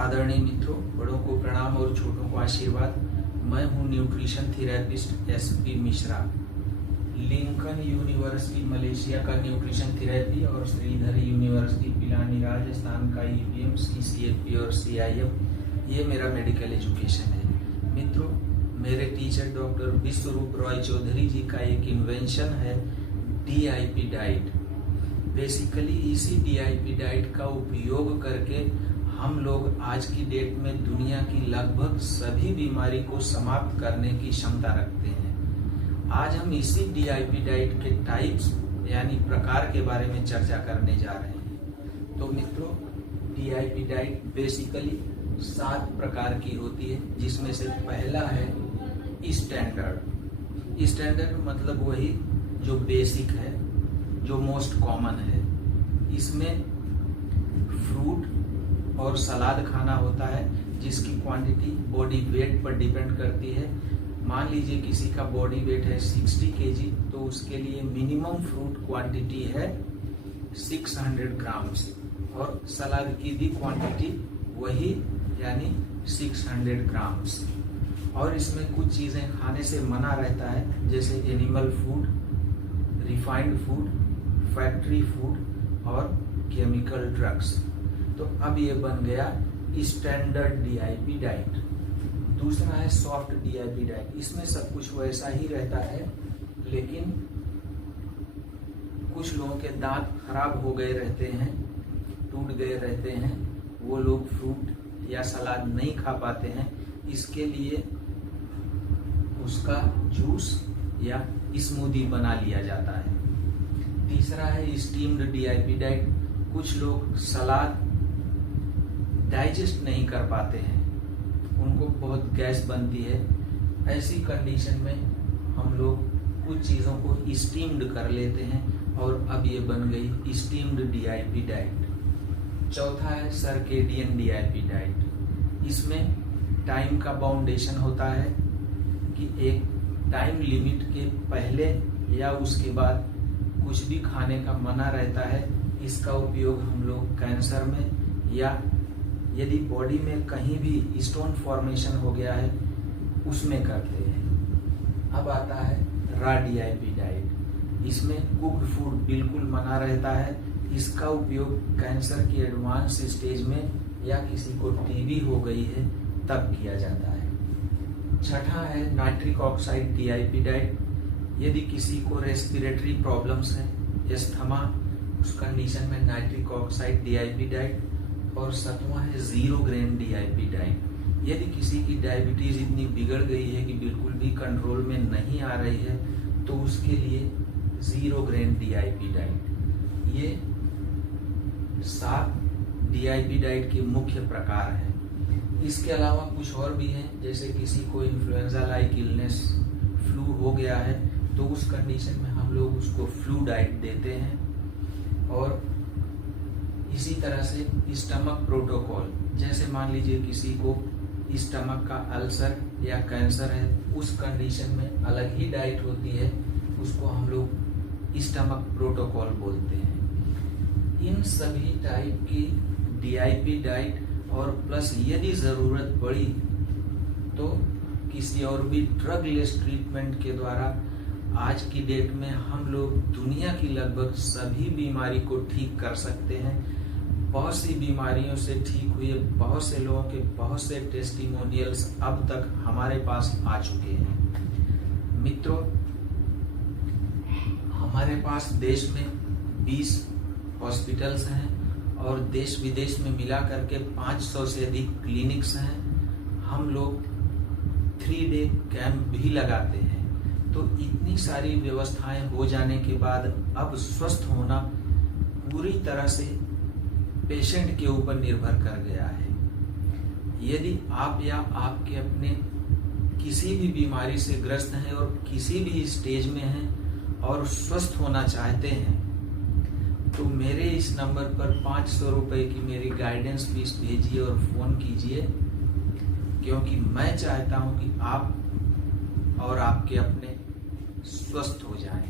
आदरणीय मित्रों, बड़ों को प्रणाम और छोटों को आशीर्वाद। मैं हूं nutrition therapist SP Mishra. Lincoln university Malaysia का न्यूट्रिशन थेरेपी और श्रीधर यूनिवर्सिटी पिलानी राजस्थान का ईपीएम, सीसीएपी और सीआईएम, ये मेरा मेडिकल एजुकेशन है। मित्रों, मेरे टीचर डॉक्टर विश्वरूप रॉय चौधरी जी का एक इन्वेंशन है डीआईपी डाइट। बेसिकली इसी डीआईपी डाइट का उपयोग करके हम लोग आज की डेट में दुनिया की लगभग सभी बीमारी को समाप्त करने की क्षमता रखते हैं। आज हम इसी डीआईपी डाइट के टाइप्स यानी प्रकार के बारे में चर्चा करने जा रहे हैं। तो मित्रों, डीआईपी डाइट बेसिकली 7 प्रकार की होती है, जिसमें से पहला है स्टैंडर्ड। स्टैंडर्ड मतलब वही जो बेसिक है, जो मोस्ट कॉमन है। इसमें फ्रूट और सलाद खाना होता है, जिसकी क्वांटिटी बॉडी वेट पर डिपेंड करती है। मान लीजिए किसी का बॉडी वेट है 60 केजी, तो उसके लिए मिनिमम फ्रूट क्वांटिटी है 600 ग्राम्स और सलाद की भी क्वांटिटी वही यानी 600 ग्राम्स। और इसमें कुछ चीजें खाने से मना रहता है, जैसे animal food, refined food, factory food और केमिकल ड्रग्स। तो अब ये बन गया स्टैंडर्ड डीआईपी डाइट। दूसरा है सॉफ्ट डीआईपी डाइट। इसमें सब कुछ वैसा ही रहता है, लेकिन कुछ लोगों के दांत खराब हो गए रहते हैं, टूट गए रहते हैं, वो लोग फ्रूट या सलाद नहीं खा पाते हैं। इसके लिए उसका जूस या स्मूदी बना लिया जाता है। तीसरा है स्टीम्ड डीआईपी डाइट। कुछ लोग सलाद डाइजेस्ट नहीं कर पाते हैं, उनको बहुत गैस बनती है। ऐसी कंडीशन में हम लोग कुछ चीज़ों को स्टीम्ड कर लेते हैं और अब ये बन गई स्टीम्ड डीआईपी डाइट। चौथा है सर्केडियन डीआईपी डाइट। इसमें टाइम का बाउंडेशन होता है कि एक टाइम लिमिट के पहले या उसके बाद कुछ भी खाने का मना रहता है। इसका उपयोग हम लोग कैंसर में या यदि बॉडी में कहीं भी स्टोन फॉर्मेशन हो गया है उसमें करते हैं। अब आता है रा डीआईपी डाइट। इसमें कुक्ड फूड बिल्कुल मना रहता है। इसका उपयोग कैंसर की एडवांस स्टेज में या किसी को टीबी हो गई है तब किया जाता है। छठा है नाइट्रिक ऑक्साइड डीआईपी डाइट। यदि किसी को रेस्पिरेटरी प्रॉब्लम्स है, एस्थमा, उस कंडीशन में नाइट्रिक ऑक्साइड डीआईपी डाइट। और 7वां है 0 ग्रेन डीआईपी डाइट। यदि किसी की डायबिटीज इतनी बिगड़ गई है कि बिल्कुल भी कंट्रोल में नहीं आ रही है, तो उसके लिए 0 ग्रेन डीआईपी डाइट। ये 7 डीआईपी डाइट के मुख्य प्रकार हैं। इसके अलावा कुछ और भी हैं, जैसे किसी को इन्फ्लुएंजा लाइक इलनेस, फ्लू हो गया है, तो उस कंडीशन में हम लोग उसको फ्लू डाइट देते हैं। और इसी तरह से स्टमक प्रोटोकॉल, जैसे मान लीजिए किसी को स्टमक का अल्सर या कैंसर है, उस कंडीशन में अलग ही डाइट होती है, उसको हम लोग स्टमक प्रोटोकॉल बोलते हैं। इन सभी टाइप की डीआईपी डाइट और प्लस यदि जरूरत पड़ी तो किसी और भी ड्रग लेस ट्रीटमेंट के द्वारा आज की डेट में हम लोग दुनिया की लगभग सभी बीमारी को ठीक कर सकते हैं। बहुत सी बीमारियों से ठीक हुए बहुत से लोगों के बहुत से टेस्टिमोनियल्स अब तक हमारे पास आ चुके हैं। मित्रों, हमारे पास देश में 20 हॉस्पिटल्स हैं और देश विदेश में मिला करके 500 से अधिक क्लिनिक्स हैं। हम लोग 3 डे कैंप भी लगाते हैं। तो इतनी सारी व्यवस्थाएं हो जाने के बाद अब स्वस्थ होना पूरी तरह से पेशेंट के ऊपर निर्भर कर गया है। यदि आप या आपके अपने किसी भी बीमारी से ग्रस्त हैं और किसी भी स्टेज में हैं और स्वस्थ होना चाहते हैं, तो मेरे इस नंबर पर 500 रुपए की मेरी गाइडेंस फीस भेजिए और फोन कीजिए, क्योंकि मैं चाहता हूं कि आप और आपके अपने स्वस्थ हो जाएं।